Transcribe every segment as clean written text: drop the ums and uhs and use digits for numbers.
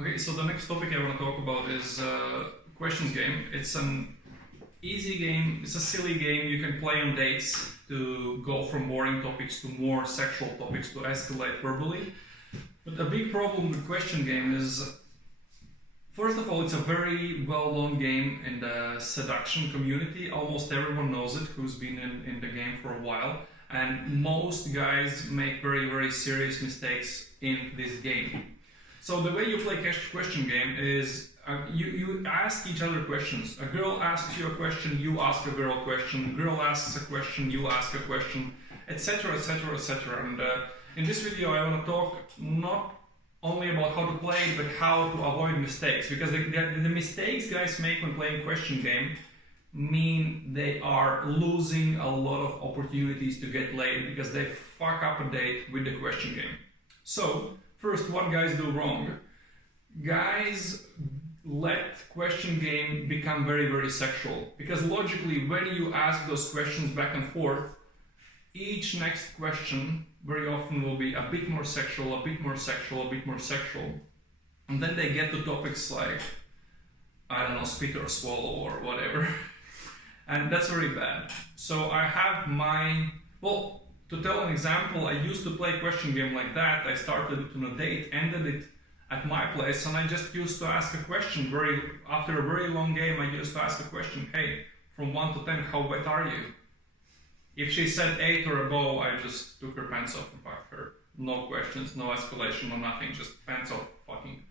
Okay, so the next topic I want to talk about is questions game. It's an easy game, it's a silly game you can play on dates to go from boring topics to more sexual topics to escalate verbally. But the big problem with question game is, first of all, it's a very well-known game in the seduction community. Almost everyone knows it who's been in the game for a while. And most guys make very, very serious mistakes in this game. So the way you play question game is you ask each other questions. A girl asks you a question, you ask a girl a question. Girl asks a question, you ask a question, etc., etc., etc. And in this video, I want to talk not only about how to play, but how to avoid mistakes. Because the mistakes guys make when playing question game mean they are losing a lot of opportunities to get laid because they fuck up a date with the question game. So, first, what guys do wrong? Guys let question game become very, very sexual. Because logically, when you ask those questions back and forth, each next question very often will be a bit more sexual, a bit more sexual, a bit more sexual. And then they get to topics like, I don't know, spit or swallow or whatever. And that's very bad. So I have to tell an example, I used to play question game like that. I started it on a date, ended it at my place, and I just used to ask a question. After a very long game, I used to ask a question, hey, from 1 to 10, how wet are you? If she said 8 or above, I just took her pants off and fucked her. No questions, no escalation, no nothing, just pants off, fucking.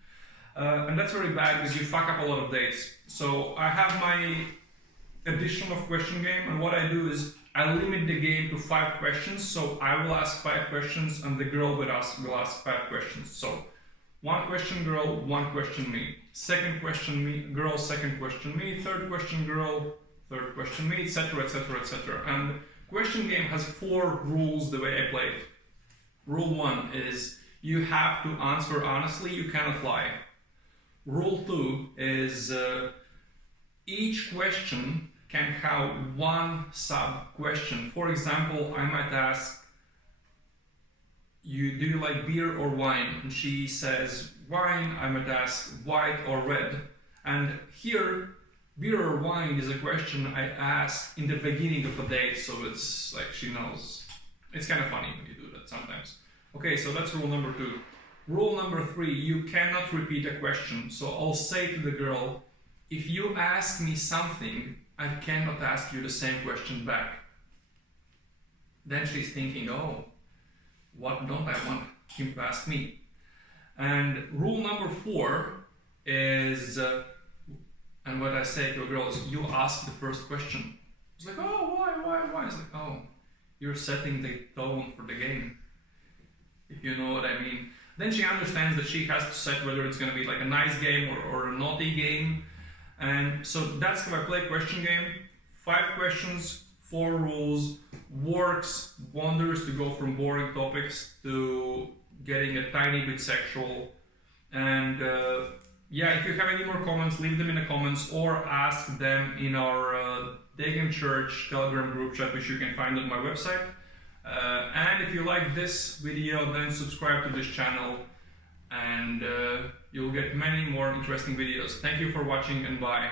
And that's very bad because you fuck up a lot of dates. So I have my edition of question game, and what I do is I limit the game to 5 questions. So I will ask 5 questions and the girl will ask 5 questions. So 1 question girl, 1 question me. Second question me, girl, second question me. Third question girl, third question me, etc., etc., etc. And question game has 4 rules the way I play it. Rule 1 is you have to answer honestly, you cannot lie. Rule 2 is each question can have 1 sub-question. For example, I might ask, do you like beer or wine? And she says wine. I might ask white or red. And here, beer or wine is a question I ask in the beginning of a date, so it's like she knows. It's kind of funny when you do that sometimes. Okay, so that's rule number 2. Rule number 3, you cannot repeat a question. So I'll say to the girl, if you ask me something, I cannot ask you the same question back. Then she's thinking, oh, what don't I want him to ask me? And rule number 4 is, and what I say to a girl is, you ask the first question. It's like, oh, why? It's like, oh, you're setting the tone for the game, if you know what I mean. Then she understands that she has to set whether it's going to be like a nice game or a naughty game. And so that's how I play question game. 5 questions, 4 rules, works wonders to go from boring topics to getting a tiny bit sexual. And yeah, if you have any more comments, leave them in the comments or ask them in our Daygame Church Telegram group chat, which you can find on my website. And if you like this video, then subscribe to this channel and you'll get many more interesting videos. Thank you for watching and bye.